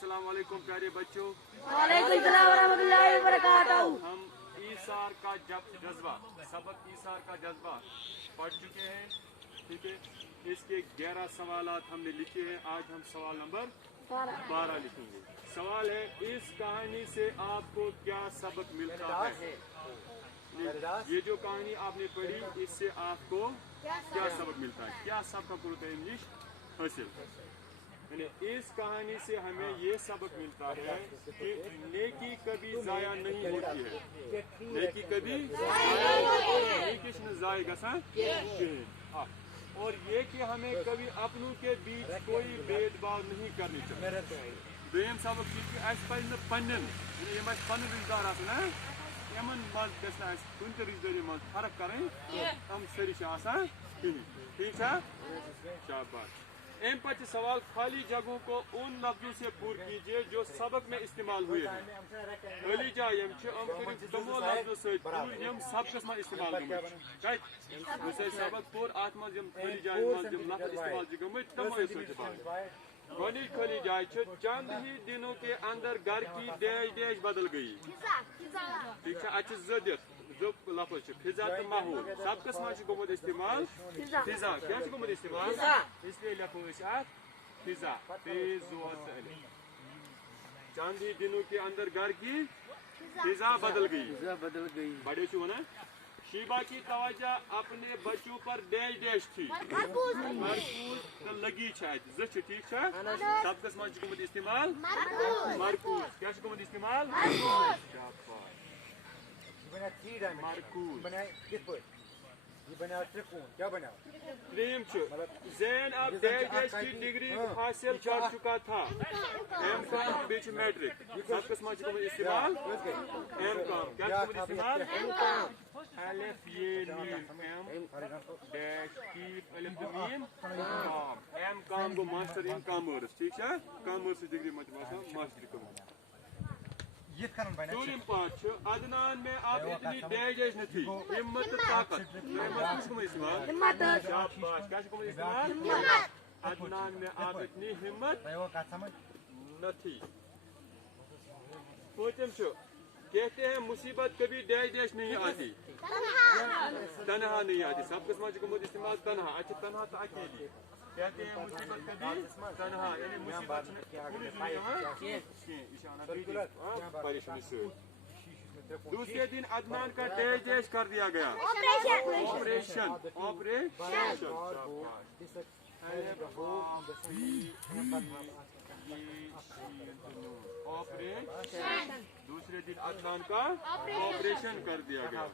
अस्सलाम वालेकुम प्यारे बच्चों। वालेकुम सलाम व रहमतुल्लाहि व बरकातहू। हम ईसार का जज्बा सबक ईसार का जज्बा पढ़ चुके हैं, ठीक है। इसके 11 सवालात हमने लिखे हैं। आज हम सवाल नंबर 12 लिखेंगे। सवाल है, इस कहानी से आपको क्या सबक मिलता है? ये जो कहानी आपने पढ़ी, इससे आपको क्या सबक मिलता है? क्या सबक बोलते हैं इंग्लिश हासिल? इस कहानी से हमें ये सबक मिलता है कि नेकी कभी जाया नहीं होती है। नेकी कभी जाया गसान और ये कि हमें कभी अपनों के बीच कोई भेदभाव नहीं करनी चाहिए। दोम सबक पन रिश्तेदार यमन मज कुन रिश्तेदारी मज फर्क करें, हम सारी ठीक है। शाबाश। एम पच सवाल, खाली जगहों को उन लफ्जों से पूर्ण कीजिए जो सबक में इस्तेमाल हुए हैं। खाली जाए तमो लफ्जों से सबकस में इस्तेमाल गए सबक पूर आत मज खाली जाए लफ्ज इस्तेमाल गमत तमो खाली खाली जाए चंद ही दिनों के अंदर घर की डैश डैश बदल गई। ठीक है। अच्छे जदिर जो लफ्ज फिजा तो माहौल सबकस में गोमुत इस्तेमाल फिजा क्या गोमुत इस्तेमाल, इसलिए लिखो फिजा चंद ही दिनों के अंदर घर की फिजा बदल गई। बड़े चो ना शीबा की तवज्जो अपने बच्चों पर डैश डैश थी। मरकूज तो लगी शायद ठीक है। सबकस में गोमुत इस्तेमाल मरकूज क्या गोमुत इस्तेमाल त्रीम जैन अब डैश की डिग्री हासिल कर चुका था। एम कॉम बीच मैट्रिक सबकस में गोमुत इस्तेमाल एम कॉम क्या गोमुत इस्तेमाल अलिफ ये मीम एम डैश की अलिफ मीम कॉम एम कॉम गो मास्टर इन कॉमर्स। ठीक है। कॉमर्स डिग्री मास्टर करूंगा। दूसरी पाँच अदनान में आप इतनी डैश न थी हिम्मत ताकत इस्तेमाल शाबाश क्या इस्तेमाल अदनान में आप इतनी हिम्मत न थी। कहते हैं मुसीबत कभी डैश डैश नहीं आती, तनहा नहीं आती। सबके समाज इस्तेमाल तनहा। अच्छा तनहा तो अकेली। कहते हैं मुसीबत कभी तनहा यानी मुसीबत परेशानी से। दूसरे दिन अदनान का डैश डैश कर दिया गया। ऑपरेशन दूसरे दिन अदनान का ऑपरेशन कर दिया गया।